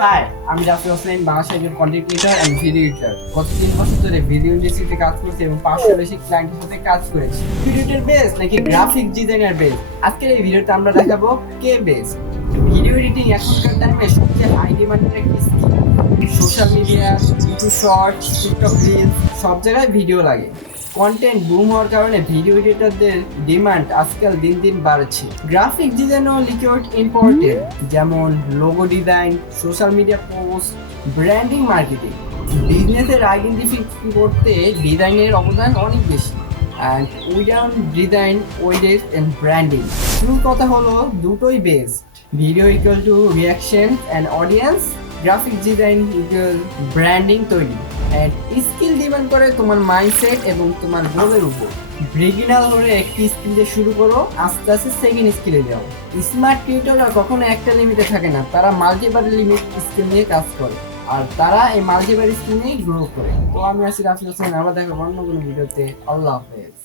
High, আমি রাফি হোসেন, বাংলাদেশের একজন content creator and video editor. গত 3 বছর ধরে ভিডিও ইন্ডাস্ট্রিতে কাজ করছি এবং 500 বেশি ক্লায়েন্টের সাথে কাজ করেছি। ভিডিও এডিটর বেস্ট নাকি গ্রাফিক ডিজাইনার বেস্ট? আজকের এই ভিডিওতে আমরা দেখাবো কে বেস্ট। ভিডিও এডিটিং এখনকার টাইমে সবচেয়ে হাই ডিমান্ডের একটা skill. Social media, YouTube shorts, TikTok reels সব জায়গায় ভিডিও লাগে। কন্টেন্ট বুম হওয়ার কারণে ভিডিও এডিটরদের ডিমান্ড আজকাল দিন দিন বাড়ছে। গ্রাফিক ডিজাইনও লিকুইড ইম্পর্টেন্ট, যেমন logo design, social media post, branding, marketing. বিজনেসের আইডেন্টিফাই করতে ডিজাইনের অবদান অনেক বেশি। অ্যান্ড উইদাউট ডিজাইন ওয়েডেজ অ্যান্ড ব্র্যান্ডিং। মূল কথা হলো দুটোই best. Video equal to reaction and audience, graphic design equal branding তৈরি। অ্যান্ড স্কিল ডিমান্ড করে তোমার মাইন্ডসেট এবং তোমার গোলের উপর। বিগিনার হলে একটি স্কিল দিয়ে শুরু করো, আস্তে আস্তে সেকেন্ড স্কিলে যাও। স্মার্ট ক্রিয়েটররা কখনো একটা লিমিটে থাকে না, তারা মাল্টিপাল লিমিট স্কিল নিয়ে কাজ করে আর তারা এই মাল্টিপাল স্কিল নিয়ে গ্রো করে। তো আমি আছি রাফি হোসেন, আবার দেখা অন্য কোনো ভিডিওতে। আল্লাহ হাফেজ।